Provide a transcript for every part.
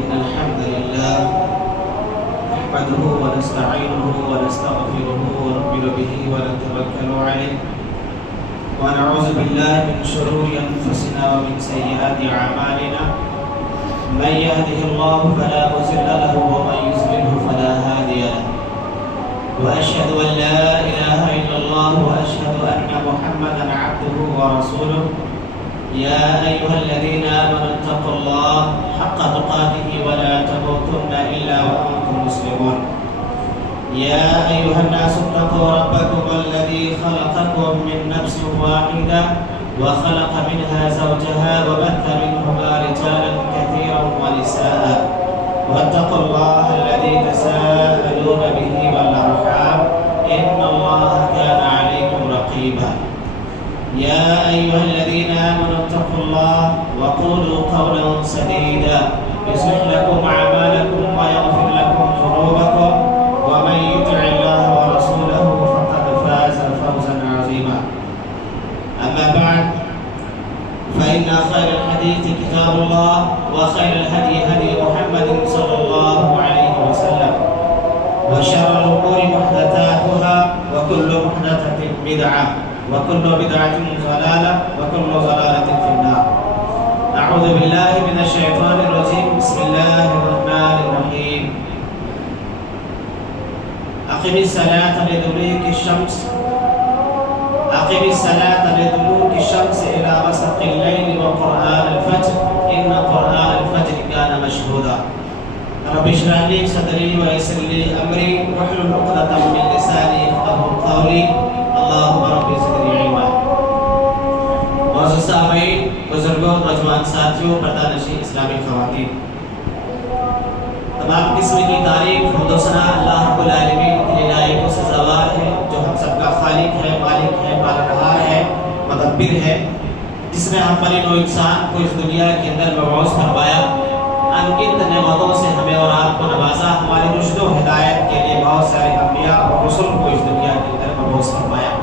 إن الحمد لله نحمده ونستعينه ونستغفره ونؤمن به ونتوكل عليه ونعوذ بالله من شرور أنفسنا ومن سيئات أعمالنا من يهده الله فلا مضل له ومن يضلل فلا هادي له وأشهد أن لا إله إلا الله وأشهد أن محمدا عبده ورسوله يا أيها الذين آمنوا اتقوا الله حق تقاته ولا تموتن إلا وأنتم مسلمون يا أيها الناس اتقوا ربكم الذي خلقكم من نفس واحدة وخلق منها زوجها وبث منهما رجالا كثيرا ونساء واتقوا الله الذي تساءلون به والأرحام إن الله كان عليكم رقيبا يا أيها الذين آمنوا اتقوا الله وقولوا قولا سديدا يصلح لكم أعمالكم ويغفر لكم ذنوبكم ومن يطع الله ورسوله فقد فاز فوزا عظيما أما بعد فإن خير الحديث كتاب الله وخير الهدي هدي محمد صلى الله عليه وسلم وشر الأمور محدثاتها وكل محدثة بدعة وكل بدعة ضلالة وكل ضلالة في النار أعوذ بالله من الشيطان الرجيم بسم الله الرحمن الرحيم أقم الصلاة لدلوك الشمس أقم الصلاة لدلوك الشمس إلى غسق الليل وقرآن الفجر إن قرآن الفجر كان مشهودا رب اشرح لي صدري ويسر لي أمري واحلل عقدة من لساني يفقهوا قولي اللهم رب زدني علما معزز سامعین بزرگوں نوجوان ساتھیوں پردہ نشین اسلامی خواتین تمام قسم کی تعریف حمد و ثنا اللہ رب العالمین کے لائق و سزاوار ہے جو ہم سب کا خالق ہے مالک ہے پالنہار ہے مدبر ہے جس نے ہم پر نوع انسان کو اس دنیا کے اندر مبعوث فرمایا انگنت نعمتوں سے ہمیں اور آپ کو نوازا ہماری رشد و ہدایت کے لیے بہت سارے انبیاء اور رسل کو اس دنیا کے اندر مبعوث فرمایا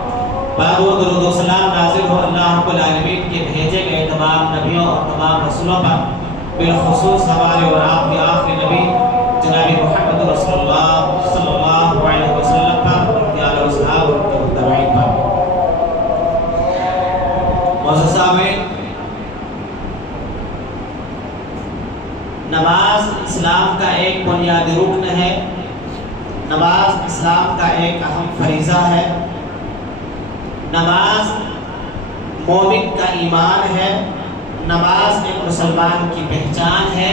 بعد و درود و سلام نازل ہو اللہ رب العالمین کے بھیجے گئے تمام نبیوں اور تمام رسولوں پر بالخصوص ہمارے اور آپ کے آخری نبی جناب محمد رسول اللہ صلی اللہ علیہ وسلم پر ان کے آل و اصحاب اور تابعین پر معزز سامعین نماز اسلام کا ایک بنیادی رکن ہے نماز اسلام کا ایک اہم فریضہ ہے نماز مومن کا ایمان ہے نماز ایک مسلمان کی پہچان ہے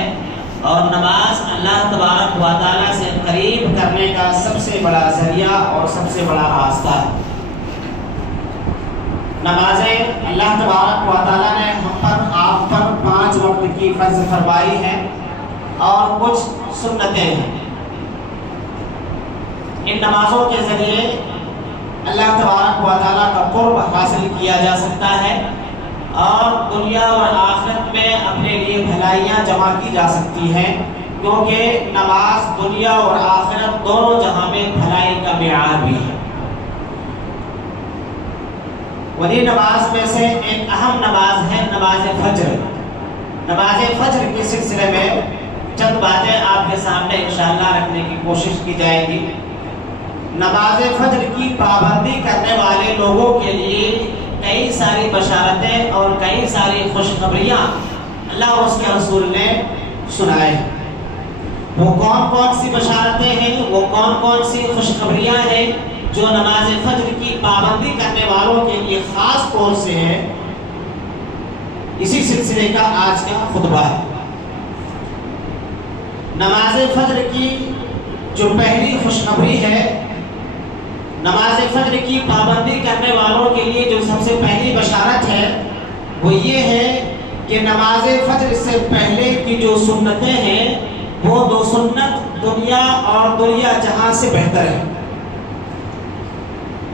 اور نماز اللہ تبارک و تعالیٰ سے قریب کرنے کا سب سے بڑا ذریعہ اور سب سے بڑا راستہ ہے نمازیں اللہ تبارک و تعالیٰ نے ہم پر آپ پر 5 وقت کی فرض فرمائی ہیں اور کچھ سنتیں ہیں ان نمازوں کے ذریعے اللہ تبارک و تعالیٰ کا قرب حاصل کیا جا سکتا ہے اور دنیا اور آخرت میں اپنے لیے بھلائیاں جمع کی جا سکتی ہیں کیونکہ نماز دنیا اور آخرت دونوں جہاں میں بھلائی کا معیار بھی ہے وہی نماز میں سے ایک اہم نماز ہے نماز فجر نماز فجر کے سلسلے میں چند باتیں آپ کے سامنے انشاءاللہ رکھنے کی کوشش کی جائے گی نماز فجر کی پابندی کرنے والے لوگوں کے لیے کئی ساری بشارتیں اور کئی ساری خوشخبریاں اللہ اور اس کے رسول نے سنائے ہیں وہ کون کون سی بشارتیں ہیں وہ کون کون سی خوشخبریاں ہیں جو نماز فجر کی پابندی کرنے والوں کے لیے خاص طور سے ہے اسی سلسلے کا آج کا خطبہ ہے نماز فجر کی جو پہلی خوشخبری ہے نماز فجر کی پابندی کرنے والوں کے لیے جو سب سے پہلی بشارت ہے وہ یہ ہے کہ نماز فجر سے پہلے کی جو سنتیں ہیں وہ 2 سنت دنیا اور دنیا جہاں سے بہتر ہے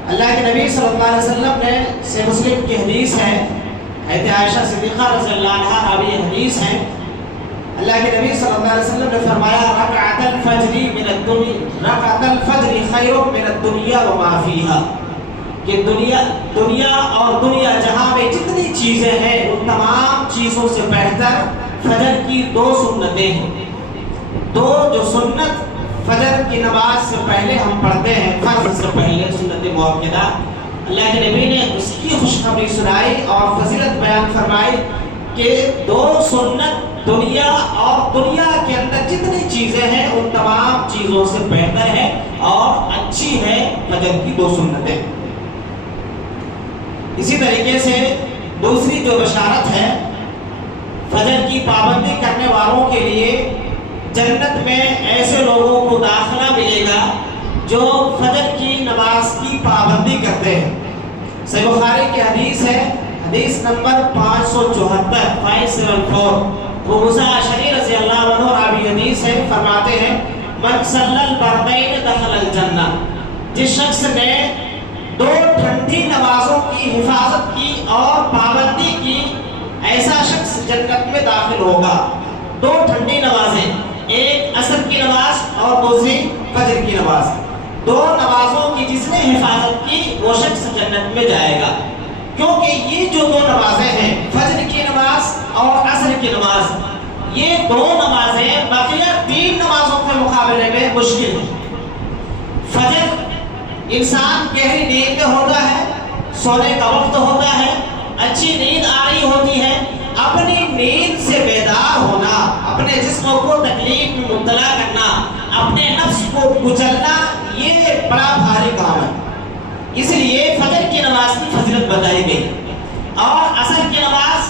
اللہ کے نبی صلی اللہ علیہ وسلم نے صحیح مسلم کی حدیث ہے حضرت عائشہ صدیقہ رضی اللہ عنہا راوی حدیث ہے اللہ کے نبی صلی اللہ علیہ وسلم نے فرمایا رکعت الفجر خیر من الدنیا وما فیہا کہ دنیا اور دنیا جہاں میں جتنی چیزیں ہیں ان تمام چیزوں سے بہتر فجر کی 2 سنتیں ہیں دو جو سنت فجر کی نماز سے پہلے ہم پڑھتے ہیں، فرض سے پہلے سنت مؤکدہ، اللہ کے نبی نے اس کی خوشخبری سنائی اور فضیلت بیان فرمائی کہ دو سنت دنیا اور دنیا کے اندر جتنی چیزیں ہیں ان تمام چیزوں سے بہتر ہے اور اچھی ہے فجر کی دو سنتیں۔ اسی طریقے سے دوسری جو بشارت ہے، فجر کی پابندی کرنے والوں کے لیے جنت میں ایسے لوگوں کو داخلہ ملے گا جو فجر کی نماز کی پابندی کرتے ہیں۔ صحیح بخاری کی حدیث ہے، حدیث نمبر 574 ابو موسیٰ اشعری رضی اللہ عنہ راوی حدیث ہے، فرماتے ہیں من صلی البردین دخل الجنہ، جس شخص نے دو ٹھنڈی نمازوں کی حفاظت کی اور پابندی کی، ایسا شخص جنت میں داخل ہوگا۔ دو ٹھنڈی نمازیں، ایک عصر کی نماز اور دوسری فجر کی نماز، دو نمازوں کی جس نے حفاظت کی وہ شخص جنت میں جائے گا، کیونکہ یہ جو دو نمازیں ہیں، فجر کی نماز اور عصر کی نماز، یہ دو نمازیں بقیہ تین نمازوں کے مقابلے میں مشکل ہیں۔ فجر انسان گہری نیند میں ہوتا ہے، سونے کا وقت ہوتا ہے، اچھی نیند آ رہی ہوتی ہے، اپنی نیند سے بیدار ہونا، اپنے جسم کو تکلیف میں مبتلا کرنا، اپنے نفس کو کچلنا، یہ بڑا بھاری کام ہے۔ اس لیے فجر کی نماز کی فضیلت بتائی گئی۔ اور عصر کی نماز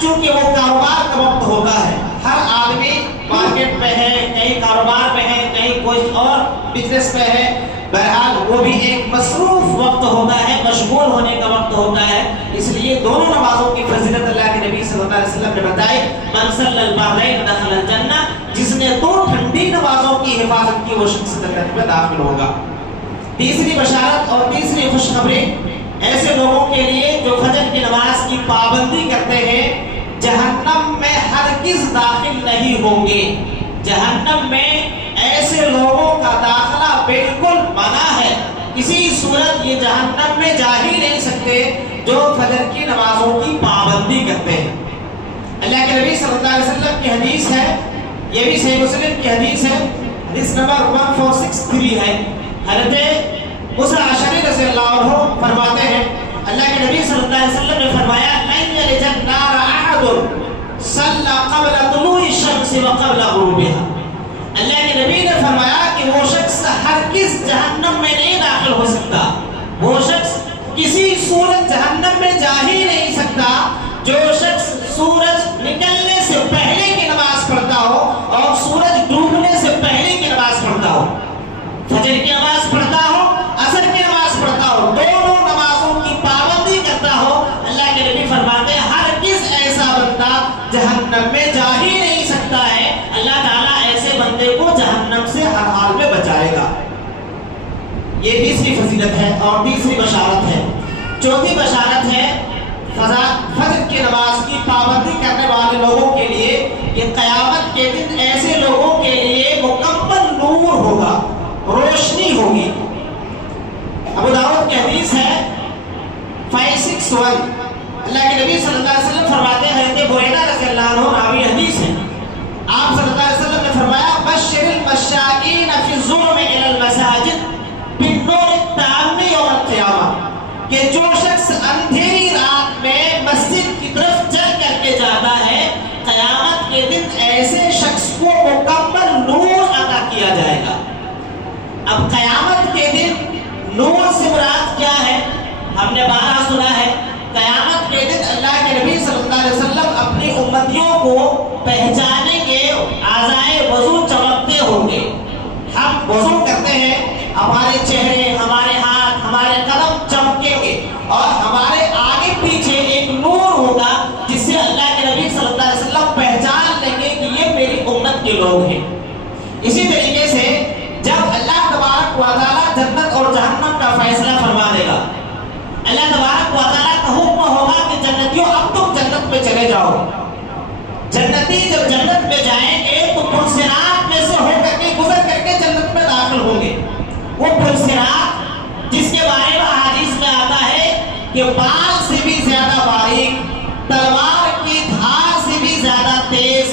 چونکہ وہ کاروبار کا وقت ہوتا ہے، ہر آدمی مارکیٹ میں ہے، کہیں کاروبار میں ہے، کہیں کوئی اور بزنس میں ہے، بہرحال وہ بھی ایک مصروف وقت ہوتا ہے، مشغول ہونے کا وقت ہوتا ہے، اس لیے دونوں نمازوں کی فضیلت اللہ کے نبی صلی اللہ علیہ وسلم نے بتائی، من صلی البردین دخل الجنہ، جس نے دو ٹھنڈی نمازوں کی حفاظت کی وہ شخص جنت میں داخل ہوگا۔ تیسری بشارت اور تیسری خوشخبری ایسے لوگوں کے لیے جو فجر کی نماز کی پابندی کرتے ہیں، جہنم میں ہرگز داخل نہیں ہوں گے۔ جہنم میں ایسے لوگوں کا داخلہ بالکل منع ہے، کسی صورت یہ جہنم میں جا ہی نہیں سکتے جو فجر کی نمازوں کی پابندی کرتے ہیں۔ اللہ کے نبی صلی اللہ علیہ وسلم کی حدیث ہے، یہ بھی صحیح مسلم کی حدیث ہے، حدیث نمبر 1463 ہے، حضرت موسیٰ اشعری رضی اللہ عنہ فرماتے ہیں اللہ کے نبی صلی اللہ علیہ وسلم نے فرمایا لن یلج النار احد صلی قبل طلوع الشمس وقبل غروبها۔ اللہ کے نبی نے فرمایا کہ وہ شخص ہرگز جہنم میں نہیں داخل ہو سکتا، وہ شخص کسی صورت جہنم میں جا ہی نہیں سکتا جو شخص سورج نکلنے سے پہلے کی نماز پڑھتا ہو اور سورج ڈوبنے سے پہلے کی نماز پڑھتا ہو، فجر کی نماز پڑھتا ہو، عصر کی نماز پڑھتا ہو، دونوں نمازوں کی پابندی کرتا ہو۔ اللہ کے نبی فرماتے ہیں ہرگز ایسا بندہ جہنم میں جا ہی نہیں سکتا ہے، اللہ تعالیٰ ایسے بندے کو جہنم سے ہر حال میں بچائے گا۔ یہ تیسری فضیلت ہے اور تیسری بشارت ہے۔ چوتھی بشارت ہے فجر کی نماز کی پابندی کرنے والے لوگوں کے لیے کہ قیامت کے دن ایسے لوگوں کے لیے مکمل نور ہوگا، روشنی ہوگی۔ ابو داؤد کی حدیث ہے 561، اللہ کے نبی صلی اللہ علیہ وسلم فرماتے ہیں، حضرت بریدہ رضی اللہ عنہ راوی حدیث ہے، آپ صلی اللہ علیہ وسلم نے فرمایا بشر المشائین فی الظلم الی المساجد بالنور التام یوم القیامہ، کہ جو شخص اندھیری رات میں مسجد کی طرف چل کر کے جاتا ہے، قیامت کے دن ایسے شخص کو مکمل نور عطا کیا جائے گا۔ اب قیامت کے دن نور سے مراد کیا ہے؟ ہم نے بارہا سنا ہے، قیامت کے دن اللہ کے نبی صلی اللہ علیہ وسلم اپنی امتیوں کو پہچانیں گے، اعضائے وضو چمکتے ہوں گے۔ ہم وضو کرتے ہیں، ہمارے چہرے، ہمارے ہاتھ، ہمارے قدم چمکیں گے اور ہمارے آگے پیچھے ایک نور ہوگا جس سے اللہ کے نبی صلی اللہ علیہ وسلم پہچان لیں گے کہ یہ میری امت کے لوگ ہیں۔ اسی طریقے سے جب اللہ تبارک و تعالیٰ جنت اور جہنم کا فیصلہ فرما دے گا، اللہ تبارک و تعالیٰ کا حکم ہوگا کہ جنتیوں اب تم جنت میں چلے جاؤ۔ جنتی جب جنت میں جائیں گے تو پلسرات میں سے ہو کر کے گزر کر کے جنت میں داخل ہوں گے۔ وہ پلسرات جس کے بارے میں حدیث میں آتا ہے کہ بال سے بھی زیادہ باریک، تلوار کی دھار سے بھی زیادہ تیز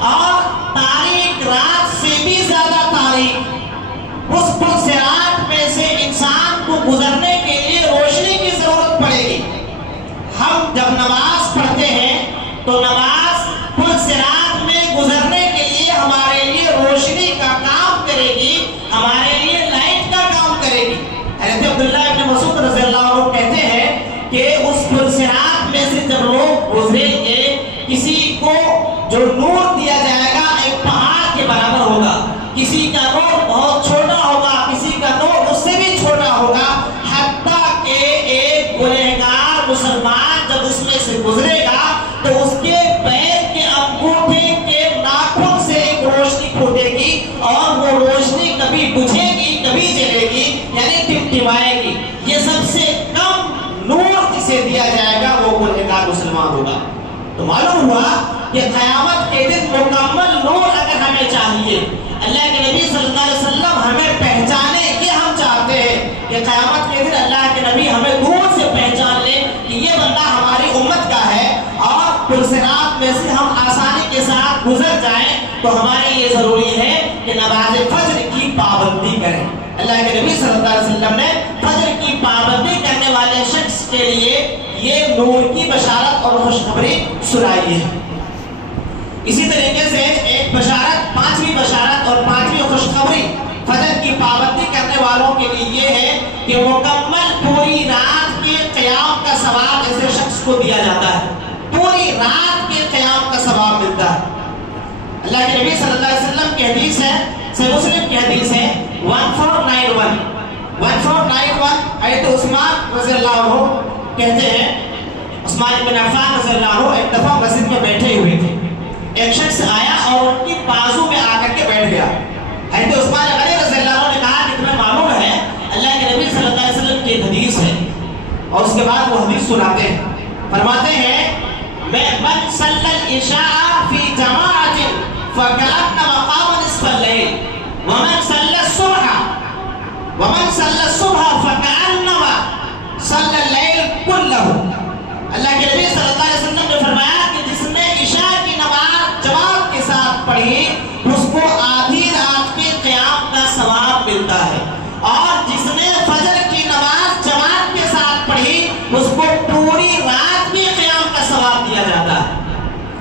اور تاریک رات ہم جب نماز پڑھتے ہیں تو نماز پل صراط میں گزرنے کے لیے ہمارے لیے روشنی کا کام کرے گی، ہمارے لیے لائٹ کا کام کرے گی۔ حضرت عبداللہ ابن مسعود رضی اللہ عنہ کہتے ہیں کہ اس پل صراط میں سے جب لوگ گزریں گے، کسی کو جو نور دیا جائے گا ایک پہاڑ کے برابر ہوگا، کسی کا نور بہت چھوٹا ہوگا، کسی کا نور اس سے بھی چھوٹا ہوگا، حتیٰ کہ ایک گنہگار مسلمان جب اس میں سے گزرے گا تو اس کے پیر کے انگوٹھے کے ناخن سے ایک روشنی پھوٹے گی اور وہ روشنی کبھی بجھے گی کبھی جلے گی، یعنی ٹمٹمائے گی۔ یہ سب سے کم نور جسے دیا جائے گا وہ گنہگار مسلمان ہوگا۔ تو معلوم ہوا کہ قیامت کے دن مکمل نور اگر ہمیں چاہیے، اللہ کے نبی صلی اللہ علیہ وسلم ہمیں پہچانے، یہ ہم چاہتے ہیں کہ قیامت کے دن اللہ کے نبی ہمیں دور سے پہچان لے کہ یہ بندہ ہماری امت کا ہے، اور پل صراط میں سے ہم آسانی کے ساتھ گزر جائیں۔ تو ہمارے لیے ضروری ہے کہ نماز فجر کی پابندی کریں۔ اللہ کے نبی صلی اللہ علیہ وسلم نے فجر کی پابندی کرنے والے شخص کے لیے یہ نور کی بشارت اور خوشخبری سنائی ہے۔ اسی طریقے سے ایک بشارت، پانچویں بشارت اور پانچویں خوشخبری فجر کی پابندی کرنے والوں کے لیے یہ ہے کہ مکمل پوری رات کے قیام کا ثواب ایسے شخص کو دیا جاتا ہے، پوری رات کے قیام کا ثواب ملتا ہے۔ اللہ کے نبی صلی اللہ علیہ وسلم کی حدیث ہے، صحیح مسلم کی حدیث ہے 1491 حضرت عثمان رضی اللہ عنہ کہتے ہیں، عثمان بن عفان رضی اللہ عنہ ایک دفعہ مسجد میں بیٹھے ہوئے تھے، ایک شخص آیا اور ان کی بازو میں آ کر کے بیٹھ گیا۔ حضرت عثمان غنی رضی اللہ عنہ نے کہا کہ تمہیں معلوم ہے اللہ کے نبی صلی اللہ علیہ وسلم کی حدیث ہے، اور اس کے بعد وہ حدیث سناتے ہیں، فرماتے ہیں میں من صلی العشاء فی جماعت فکأنما قام نصف اللیل ومن صلی الصبح فکأنما صلی اللیل کلہ۔ اللہ کے نبی صلی اللہ علیہ وسلم نے فرمایا کہ جس نے عشاء کی نماز جماعت کے ساتھ پڑھی اس کو آدھی رات کے قیام کا ثواب ملتا ہے، اور جس نے فجر کی نماز جماعت کے ساتھ پڑھی اس کو پوری رات کے قیام کا ثواب دیا جاتا ہے۔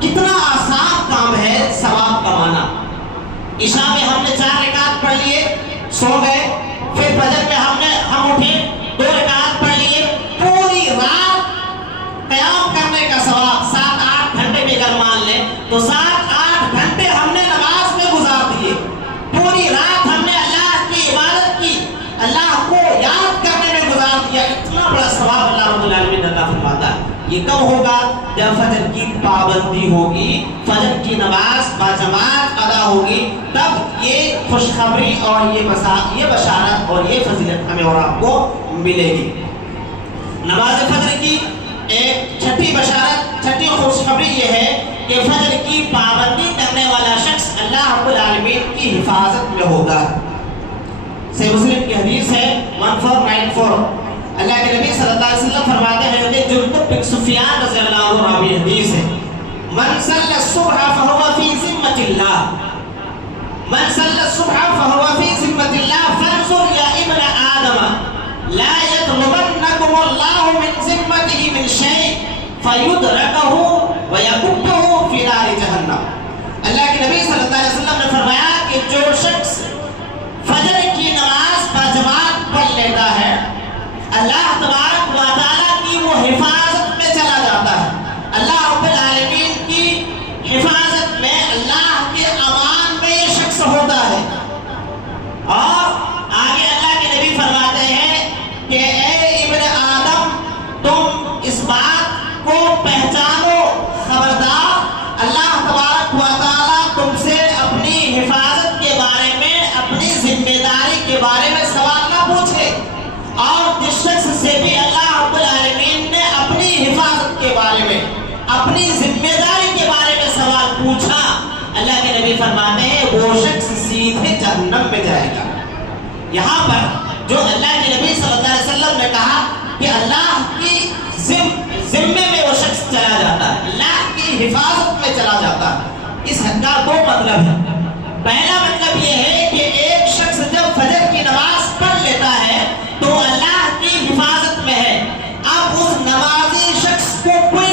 کتنا آسان کام ہے ثواب کمانا۔ عشاء میں ہم نے 4 رکعت پڑھ لیے، سو گئے، پھر فجر میں ہم اٹھے 2 رکعت پڑھ لیے، پوری رات قیام کرنے کا ثواب 7-8 گھنٹے بھی اگر مان لیں تو 7-8 گھنٹے ہم نے نماز میں گزار دیے، پوری رات ہم نے اللہ کی عبادت کی، اللہ کو یاد کرنے میں گزار دیا۔ اتنا بڑا ثواب اللہ رب العالمین عطا فرماتا ہے۔ یہ کب ہوگا؟ جب فجر کی پابندی ہوگی، فجر کی نماز باجماعت ادا ہوگی، تب یہ خوشخبری اور یہ بشارت اور یہ فضیلت ہمیں اور آپ کو ملے گی۔ نماز فجر کی ایک چھٹی بشارت، چھٹی خوشخبری یہ ہے کہ فجر کی پابندی کرنے والا شخص اللہ رب العالمین کی حفاظت میں ہوتا ہے۔ صحیح مسلم کی حدیث ہے 1494، اللہ کے نبی صلی اللہ علیہ وسلم فرماتے ہیں کہ جندب بن سفیان رضی اللہ عنہ راوی حدیث ہے، من صلی الصبح فهو فی ذمۃ اللہ، من صلی الصبح فهو فی ذمۃ اللہ فانظر یا ابن آدم لا يطلبنكم الله من ذمته من شيء فيدركه ويكبه في نار جہنم۔ اللہ کے نبی صلی اللہ علیہ وسلم نے فرمایا کہ جو شخص فجر کی نماز باجماعت پڑھ لیتا ہے، اللہ تبارک و تعالیٰ کی وہ حفاظت میں چلا جاتا ہے، اللہ رب العالمین کی حفاظت میں، اللہ کے امان میں یہ شخص ہوتا ہے۔ اور آگے اللہ کے نبی فرماتے ہیں کہ اے ابن آدم تم اس بات کو پہچانو، خبردار اللہ تبارک و تعالیٰ تم سے اپنی حفاظت کے بارے میں، اپنی ذمہ داری کے بارے میں سوال نہ پوچھے، اور جس شخص سے بھی اللہ رب العالمین نے اپنی حفاظت کے بارے میں، اپنی ذمہ داری کے بارے میں سوال پوچھا، اللہ کے نبی فرماتے ہیں وہ شخص سیدھے جہنم میں جائے گا۔ یہاں پر جو اللہ کے نبی صلی اللہ علیہ وسلم نے کہا کہ اللہ کی ذمے میں وہ شخص چلا جاتا ہے، اللہ کی حفاظت میں چلا جاتا ہے، اس کا 2 مطلب ہے۔ پہلا مطلب یہ ہے کہ ایک شخص جب فجر کی نماز پڑھ لیتا ہے تو اللہ کی حفاظت میں ہے، اب اس نمازی شخص کو کوئی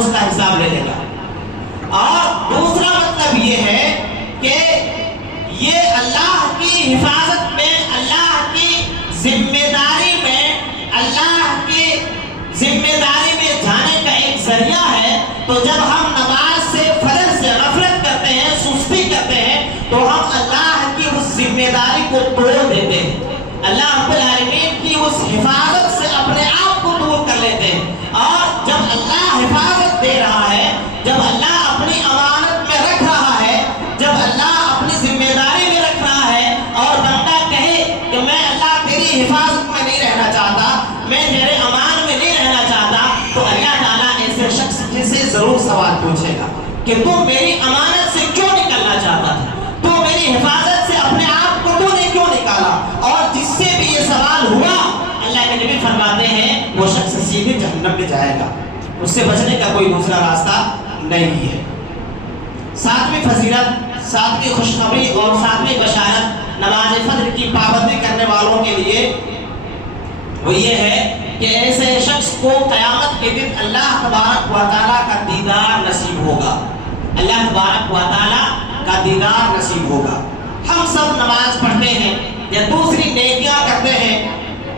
اس کا حساب لے لے گا۔ اور دوسرا مطلب یہ ہے کہ یہ اللہ کی حفاظت میں، اللہ کی ذمہ داری میں، اللہ کی ذمہ داری میں جانے کا ایک ذریعہ ہے۔ تو جب ہم نماز سے، فجر سے غفلت کرتے ہیں، سستی کرتے ہیں، تو ہم اللہ کی اس ذمہ داری کو توڑ دیتے ہیں، اللہ رب العالمین کی اس حفاظت سے اپنے آپ کو دور کر لیتے ہیں۔ اور جب اللہ حفاظت دے رہا ہے، جب اللہ اپنی امانت میں رکھ رہا ہے، جب اللہ اپنی ذمہ داری میں رکھ رہا ہے، اور بندہ کہے کہ میں اللہ تیری حفاظت میں نہیں رہنا چاہتا، میں تیرے امان میں نہیں رہنا چاہتا، تو اللہ تعالیٰ ایسے شخص سے ضرور سوال پوچھے گا کہ تو میری امانت سے کیوں نکلنا چاہتا تھا، تو میری حفاظت سے اپنے آپ کو تو نے کیوں نکالا؟ اور جس سے بھی یہ سوال ہوا، اللہ کے نبی فرماتے ہیں وہ شخص سیدھے جہنم میں جائے گا، اس سے بچنے کا کوئی دوسرا راستہ نہیں ہے۔ ساتویں فضیلت، ساتویں خوشخبری اور ساتویں بشارت نماز فجر کی پابندی کرنے والوں کے لیے وہ یہ ہے کہ ایسے شخص کو قیامت کے دن اللہ تبارک و تعالیٰ کا دیدار نصیب ہوگا، اللہ تبارک و تعالیٰ کا دیدار نصیب ہوگا۔ ہم سب نماز پڑھتے ہیں یا دوسری نیکیاں کرتے ہیں،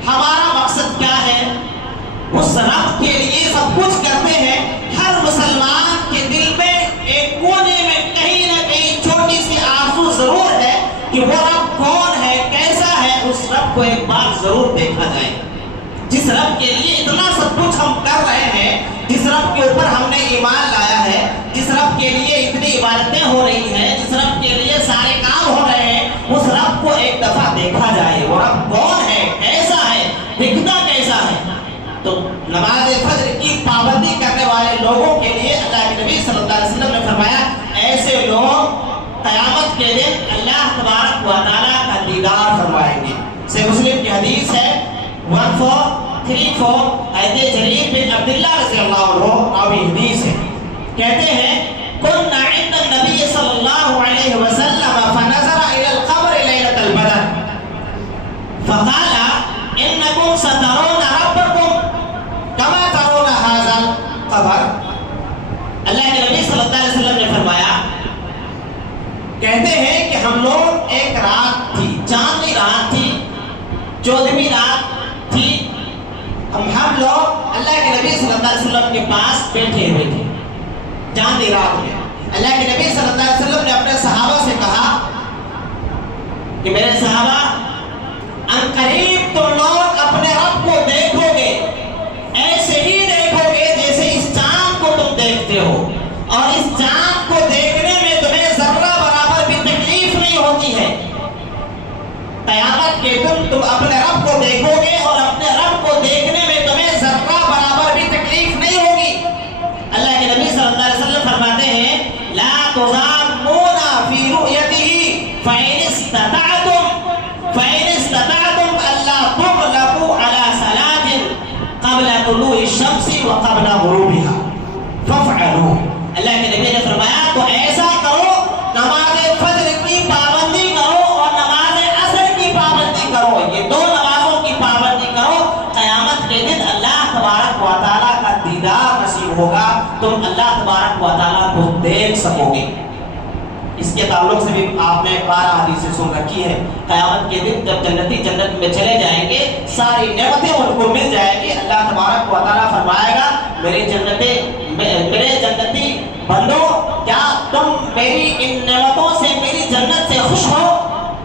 ہمارا مقصد کیا ہے؟ اس رب کے لیے سب کچھ کرتے ہیں۔ ہر مسلمان کے دل میں ایک کونے میں کہیں نہ کہیں چھوٹی سی آرزو ضرور ہے کہ وہ رب کون ہے، کیسا ہے، اس رب کو ایک بار ضرور دیکھا جائے۔ جس رب کے لیے اتنا سب کچھ ہم کر رہے ہیں، جس رب کے اوپر ہم نے ایمان لایا ہے، جس رب کے لیے اتنی عبادتیں ہو رہی ہیں، جس رب کے لیے سارے کام ہو رہے ہیں، اس رب کو ایک دفعہ دیکھا جائے، وہ رب کون ہے، کیسا ہے، دکھتا کیسا ہے۔ تو نماز فجر کی پابندی کرنے والے لوگوں کے لیے اللہ کے نبی صلی اللہ علیہ وسلم نے فرمایا ایسے لوگ قیامت کے دن اللہ تبارک و تعالیٰ کا دیدار فرمائیں گے۔ صحیح مسلم کی حدیث ہے 1434، حضرت جریر بن عبداللہ رضی اللہ عنہ راوی حدیث ہے، کہتے ہیں كنا عند النبي صلی اللہ علیہ وسلم فنظر الى القمر ليلة البدر فقال انكم سترون ربكم كما ترون هذا القمر۔ اللہ کے نبی صلی اللہ علیہ وسلم نے فرمایا، کہتے ہیں کہ ہم لوگ ایک رات تھی، چاندنی رات تھی، 14ویں رات تھی، ہم لوگ اللہ کے نبی صلی اللہ علیہ وسلم کے پاس بیٹھے ہوئے تھے چاندنی رات میں۔ اللہ کے نبی صلی اللہ علیہ وسلم نے اپنے صحابہ سے کہا کہ میرے صحابہ، ان قریب تم لوگ اپنے رب کو دیکھو گے، ایسے ہی دیکھو گے جیسے اس چاند کو تم دیکھتے ہو، اور اس چاند کو دیکھنے میں تمہیں ذرہ برابر بھی تکلیف نہیں ہوتی ہے۔ قیامت کے دن تم اپنے رب کو دیکھو گے اور اپنے رب کو دیکھنے میں تمہیں ذرہ برابر بھی تکلیف نہیں ہوگی۔ اللہ کے نبی صلی اللہ علیہ وسلم فرماتے ہیں لا تضامون فی رؤیتہ فإن استطعتم الا تغلبوا على صلاة قبل طلوع الشمس وقبل غروبها فافعلوا۔ اللہ کے نبی نے فرمایا تو ایسا کرو، نماز فجر کی پابندی کرو اور نماز عصر کی پابندی کرو، یہ دو نمازوں کی پابندی کرو، قیامت کے دن اللہ تبارک و تعالیٰ کا دیدار نصیب ہوگا، تم اللہ تبارک و تعالیٰ کو دیکھ سکو گے۔ اس کے تعلق سے بھی آپ نے 12 حدیثیں سن رکھی ہے۔ قیامت کے دن جب جنتی جنت میں چلے جائیں گے، ساری نعمتیں ان کو مل جائیں گی، اللہ تبارک و تعالیٰ فرمائے گا میرے جنتی بندو، کیا تم میری ان نعمتوں سے، میری جنت سے خوش ہو؟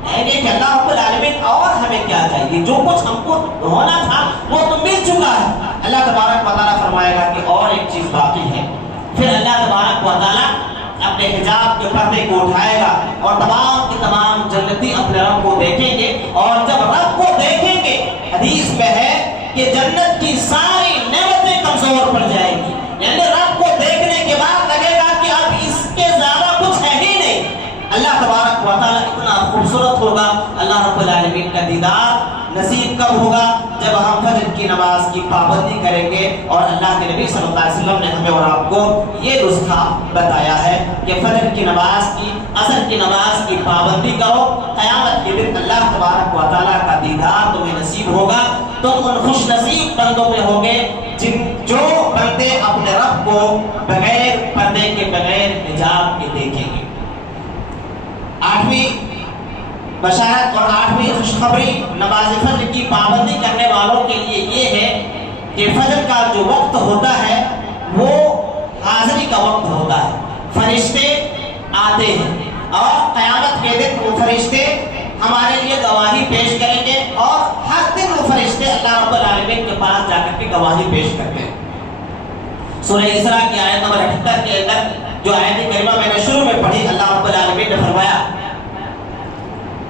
کہیں گے کہ اللہ رب العالمین اور ہمیں کیا چاہیے، جو کچھ ہم کو ہونا تھا وہ تو مل چکا ہے۔ اللہ تبارک و تعالیٰ فرمائے گا کہ اور ایک چیز باقی ہے۔ پھر اللہ تبارک و تعالیٰ اپنے حجاب کے پردے کو اٹھائے گا اور تمام کے تمام جنتی اپنے رب کو دیکھیں گے، اور جب رب کو دیکھیں گے، حدیث میں ہے کہ جنت کی ساری نعمتیں کمزور پڑ جائیں گی، یعنی رب کو دیکھنے کے بعد لگے گا کہ اب اس کے زیادہ کچھ ہے ہی نہیں۔ اللہ تبارک و تعالیٰ اتنا خوبصورت ہوگا۔ اللہ رب العالمین کا دیدار نصیب کب ہوگا؟ جب ہم فجر کی نماز کی پابندی کریں گے، اور اللہ کے نبی صلی اللہ علیہ وسلم نے ہمیں اور آپ کو یہ نسخہ بتایا ہے کہ فجر کی نماز کی، عصر کی نماز کی پابندی کرو، قیامت کے دن اللہ تبارک و تعالیٰ کا دیدار تمہیں نصیب ہوگا۔ تم ان خوش نصیب بندوں میں ہوگے جو بندے اپنے رب کو بشارت اور 8ویں خوشخبری نماز فجر کی پابندی کرنے والوں کے لیے یہ ہے کہ فجر کا جو وقت ہوتا ہے وہ حاضری کا وقت ہوتا ہے. فرشتے آتے ہیں اور قیامت کے دن وہ فرشتے ہمارے لیے گواہی پیش کریں گے اور ہر دن وہ فرشتے اللہ رب العالمین کے پاس جا کر کے گواہی پیش کرتے ہیں. سورہ اسراء کی آیت نمبر 78 کے اندر جو آیت کریمہ میں نے شروع میں پڑھی، اللہ رب العالمین نے فرمایا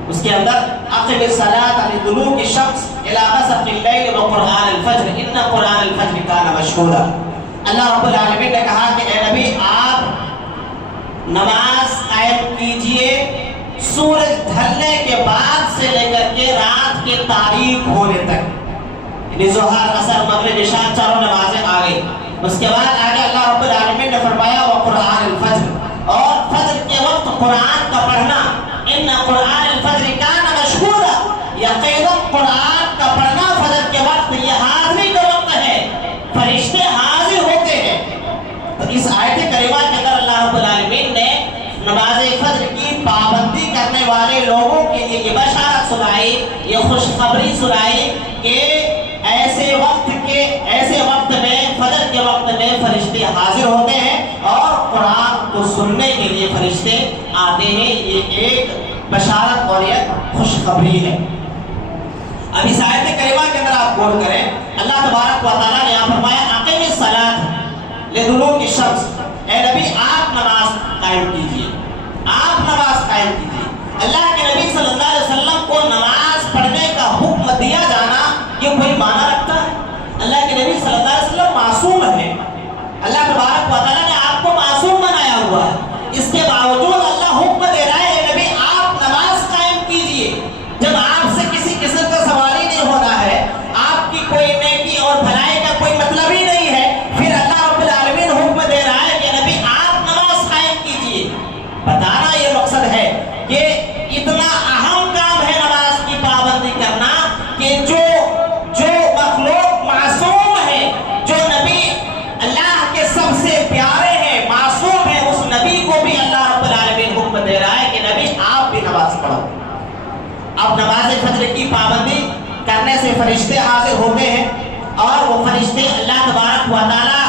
اس کے اندر اقم الصلاۃ لدلوک الشمس الی غسق اللیل وقرآن الفجر ان قرآن الفجر کان مشہودا. اللہ رب العالمین نے کہا کہ اے نبی آپ نماز قائم کیجئے سورج ڈھلنے کے بعد سے لے کر کے رات کے تاریک ہونے تک، یعنی ظہر عصر مغرب عشاء چاروں نمازیں آ گئی. اس کے بعد آگے اللہ رب العالمین نے فرمایا وقرآن الفجر، اور فجر کے وقت قرآن کا پڑھنا، ان قرآن الفجر کان مشہودا، یقینا قرآن کا پڑھنا فجر کے وقت یہ حاضری کا وقت ہے، فرشتے حاضر ہوتے ہیں. تو اس آیت کریمہ کے اندر اللہ رب العالمین نے نماز فجر کی پابندی کرنے والے لوگوں کے لیے یہ بشارت سنائی، یہ خوشخبری سنائی کہ ایسے وقت میں فجر کے وقت میں فرشتے حاضر ہوتے ہیں اور قرآن کو سننے کے لیے فرشتے آتے ہیں. یہ ایک بشارت اور یہ خوشخبری ہے. اب اس آیت کریمہ کے اندر آپ غور کریں، اللہ تبارک و تعالیٰ نے یہاں فرمایا اقیم الصلاۃ لدلوک الشمس، اے نبی آپ نماز قائم کیجیے، آپ نماز قائم کیجیے. اللہ کے نبی صلی اللہ علیہ وسلم کو نماز پڑھنے کا حکم دیا جانا یہ کوئی معنی رکھتا ہے؟ اللہ کے نبی صلی اللہ علیہ وسلم معصوم ہے، اللہ تبارک و تعالیٰ نے آپ کو معصوم بنایا ہوا ہے. اس کے باوجود اللہ حکم دے رہا ہے اے نبی آپ نماز قائم کیجیے. جب آپ سے کسی قسم کا سوال ہی نہیں ہونا ہے، آپ کی کوئی نیکی اور بھلائی کا کوئی مطلب ہی نہیں ہے، پھر اللہ رب العالمین حکم دے رہا ہے کہ نبی آپ نماز قائم کیجیے. بتانا یہ مقصد ہے کہ اتنا اہم کام ہے نماز کی پابندی کرنا کہ جو مخلوق معصوم ہے، جو نبی اللہ کے سب سے پیارے ہیں، معصوم ہے، اس نبی کو بھی اللہ رب العالمین حکم دے رہا ہے کہ نبی آپ بھی نماز پڑھو. اب نماز فجر کی پابندی کرنے سے فرشتے حاضر ہوتے ہیں اور وہ فرشتے اللہ تبارک و تعالیٰ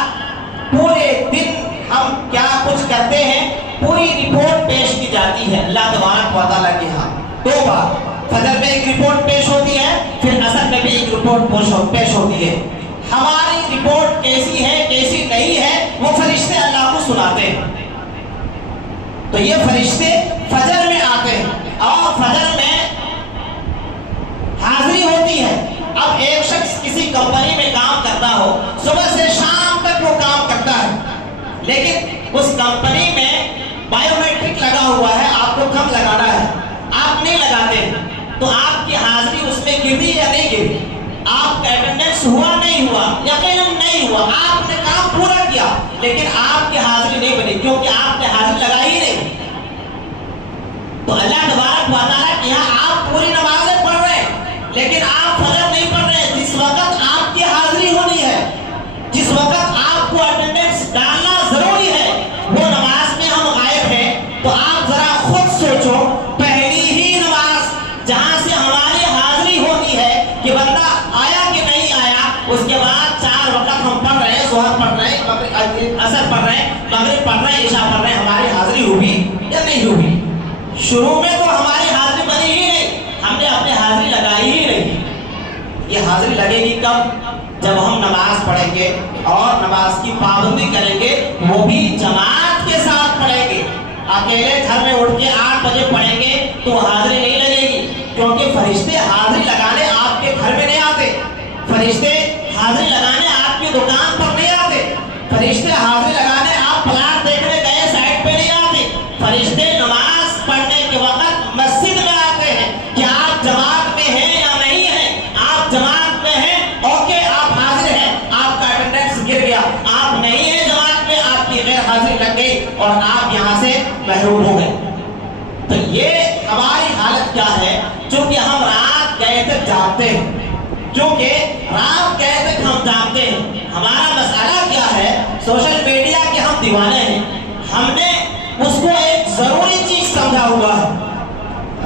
پورے دن ہم کیا کچھ کرتے ہیں پوری رپورٹ پیش کی جاتی ہے اللہ تبارک و تعالیٰ کے ہاں. 2 بار فجر میں ایک رپورٹ پیش ہوتی ہے، پھر عصر میں بھی ایک رپورٹ پیش ہوتی ہے. ہماری رپورٹ کیسی ہے کیسی نہیں ہے وہ فرشتے اللہ کو سناتے ہیں. تو یہ فرشتے فجر میں آتے ہیں اور فجر میں حاضری ہوتی ہے. اب ایک شخص کسی کمپنی میں کام کرتا ہو، صبح سے شام تک وہ کام کرتا ہے، لیکن اس کمپنی میں بائیو میٹرک لگا ہوا ہے، آپ کو کم لگانا ہے، آپ نہیں لگاتے، تو آپ کی حاضری اس میں گری یا نہیں گری؟ آپ کا اٹینڈنس ہوا نہیں ہوا؟ یقیناً نہیں ہوا. آپ نے کام پورا کیا لیکن آپ کی حاضری نہیں بنی کیونکہ آپ نے حاضری لگائی نہیں. تو اللہ تبارک و تعالیٰ کہ یہاں آپ پوری نمازیں پڑھ رہے ہیں لیکن آپ فجر نہیں پڑھ رہے. جس وقت آپ کی حاضری ہونی ہے، جس وقت آپ کو اٹینڈنس ڈالنا ضروری ہے، وہ نماز میں ہم غائب ہیں. تو آپ ذرا خود سوچو، پہلی ہی نماز جہاں سے ہماری حاضری ہوتی ہے کہ بندہ آیا کہ نہیں آیا، اس کے بعد 4 وقت ہم پڑھ رہے ہیں، ظہر پڑھ رہے ہیں، عصر پڑھ رہے ہیں، مغرب پڑھ رہے ہیں، عشاء پڑھ رہے ہیں، ہماری حاضری ہوئی یا نہیں ہوئی؟ شروع میں تو ہماری حاضری بنی ہی نہیں، ہم نے اپنی حاضری لگائی ہی نہیں. یہ حاضری لگے گی کب؟ جب ہم نماز پڑھیں گے اور نماز کی پابندی کریں گے، وہ بھی جماعت کے ساتھ پڑھیں گے. اکیلے گھر میں اٹھ کے 8 بجے پڑھیں گے تو حاضری نہیں لگے گی، کیونکہ فرشتے حاضری لگانے آپ کے گھر میں نہیں آتے، فرشتے حاضری لگانے آپ کی دکان پر نہیں آتے، فرشتے حاضری لگانے آپ پلاٹ دیکھنے گئے سائٹ پہ نہیں آتے. فرشتے نماز پڑھنے کے وقت مسجد میں آتے ہیں کہ آپ جماعت میں ہیں یا نہیں ہیں. آپ جماعت میں ہیں، اوکے، آپ حاضر ہیں، آپ کا اٹینڈنس گر گیا. آپ نہیں ہیں جماعت میں، آپ کی غیر حاضری لگ گئی اور آپ یہاں سے محروم ہو گئے. تو یہ ہماری حالت کیا ہے؟ چونکہ ہم رات گئے تک جاگتے ہیں، چونکہ رات گئے تک ہم جاگتے ہیں. ہمارا مسئلہ کیا ہے؟ سوشل میڈیا کے ہم دیوانے ہیں. ہم نے اس کو ایک ضروری چیز سمجھا ہوا ہے.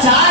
4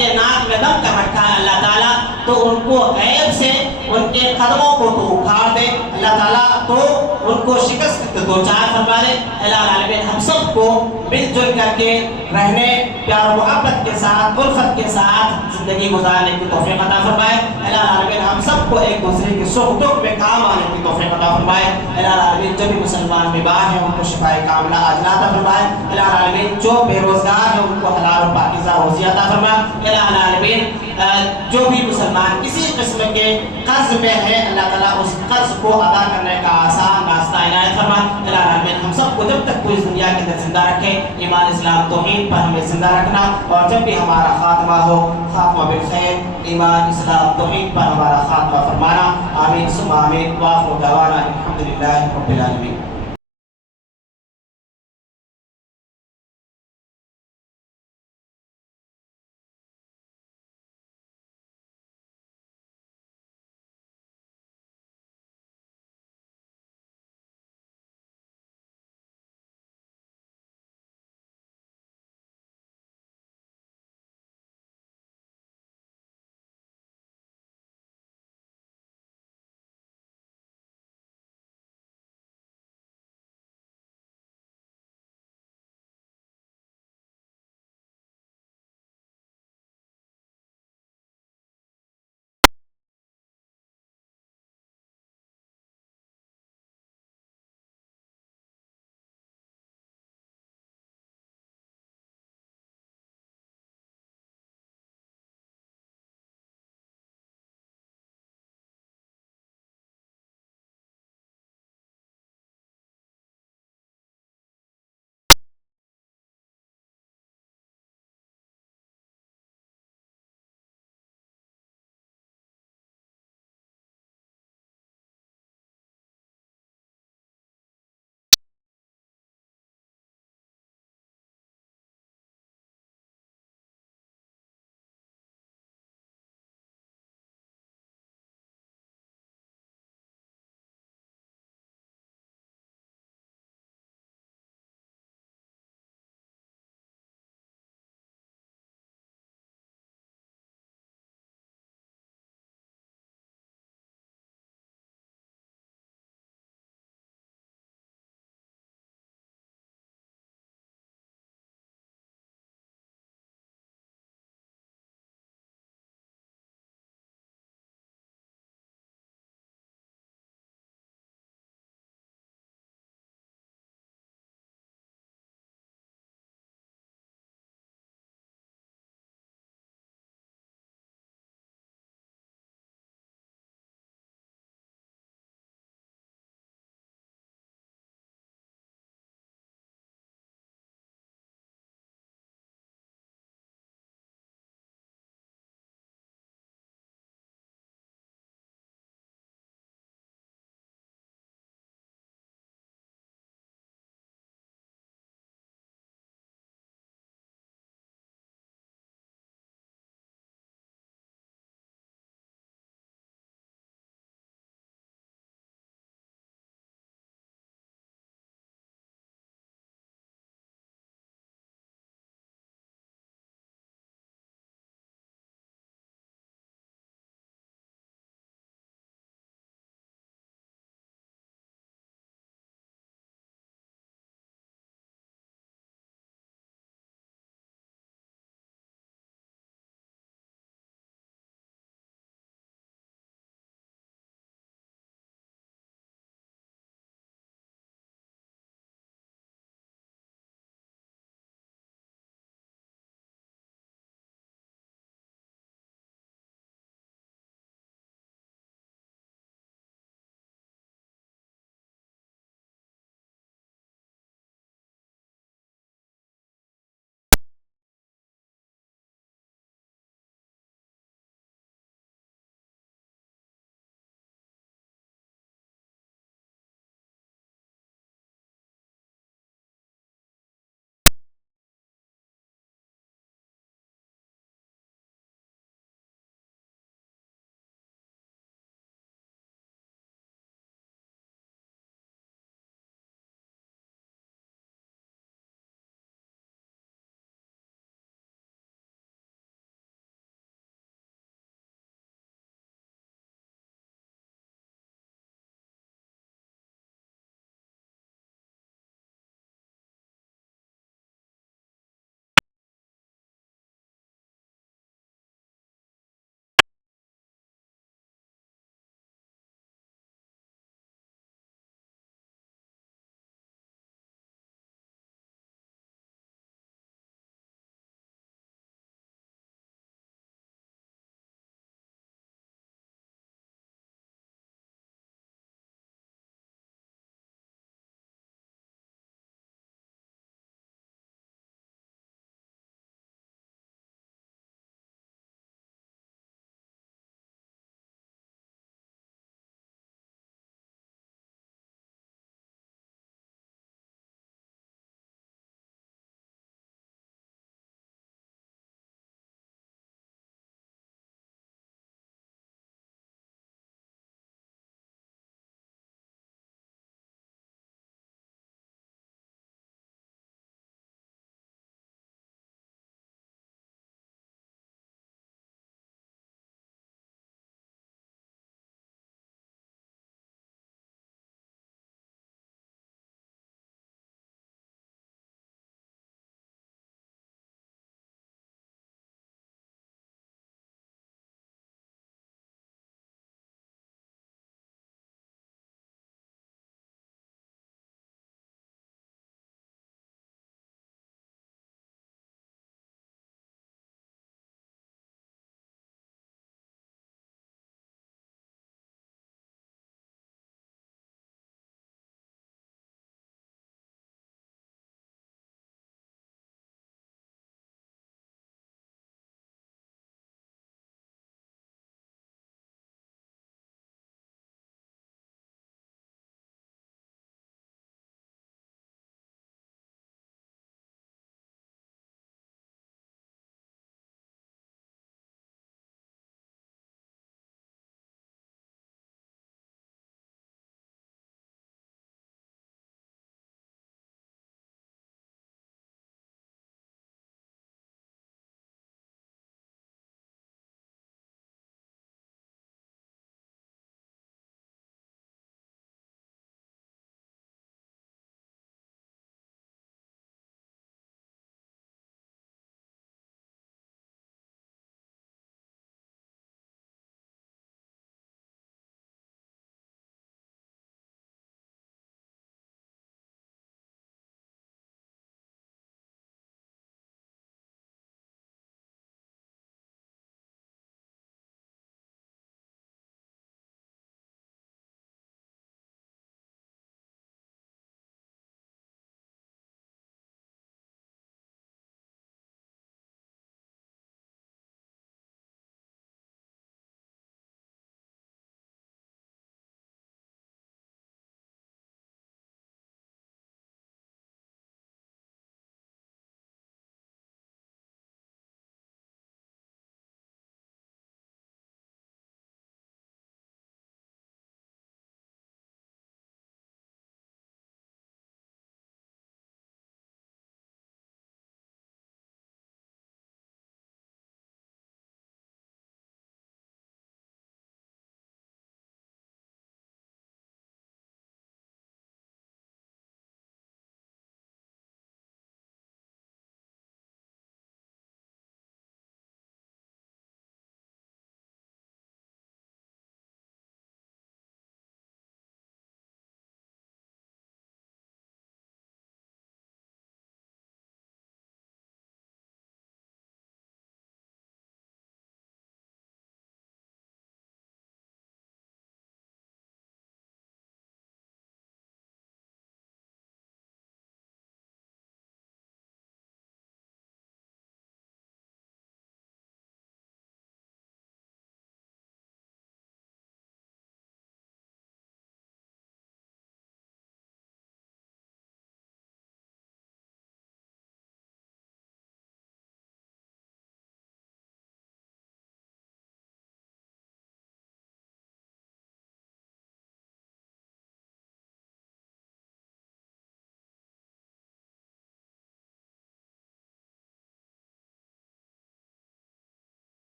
کے ناک میں دم کر رکھا ہے اللہ تعالیٰ تو ان کو غیب سے ان کے قدموں کو تو اکھاڑ دے اللہ تعالیٰ، تو ان کو شکست دو چار فرما دے اللہ العالمین۔ ہم سب کو مل جل کر کے رہنے، پیار و محبت کے ساتھ، الفت کے ساتھ زندگی گزارنے کی توفیق عطا فرمائے اللہ العالمین۔ ہم سب کو ایک دوسرے کے سکھ دکھ میں کام آنے کی توفیق عطا فرمائے اللہ العالمین۔ جو بھی مسلمان بیمار ہیں ان کو شفائے کاملہ عاجلہ عطا فرمائے اللہ العالمین۔ جو بے روزگار ہیں ان کو حلال و پاکیزہ روزی عطا فرمائے اللہ العالمین۔ جو بھی مسلمان کسی قسم کے قرض میں ہے اللہ تعالیٰ اس قرض کو ادا کرنے کا آسان راستہ عنایت فرما اللہ العالمین۔ ہم سب کو جب تک پوری دنیا کے اندر زندہ رکھے، ایمان اسلام توحید پر ہمیں زندہ رکھنا، اور جب بھی ہمارا خاتمہ ہو خاتمہ بالخیر، ایمان اسلام توحید پر ہمارا خاتمہ فرمانا، آمین ثم آمین۔ وآخر دعوانا الحمدللہ رب العالمین۔